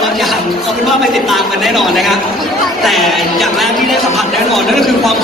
เอาเป็นว่าไปติดตามกันแน่นอนนะครับ แต่อย่างแรกที่ได้สัมผัสแน่นอนนั่นก็คือความ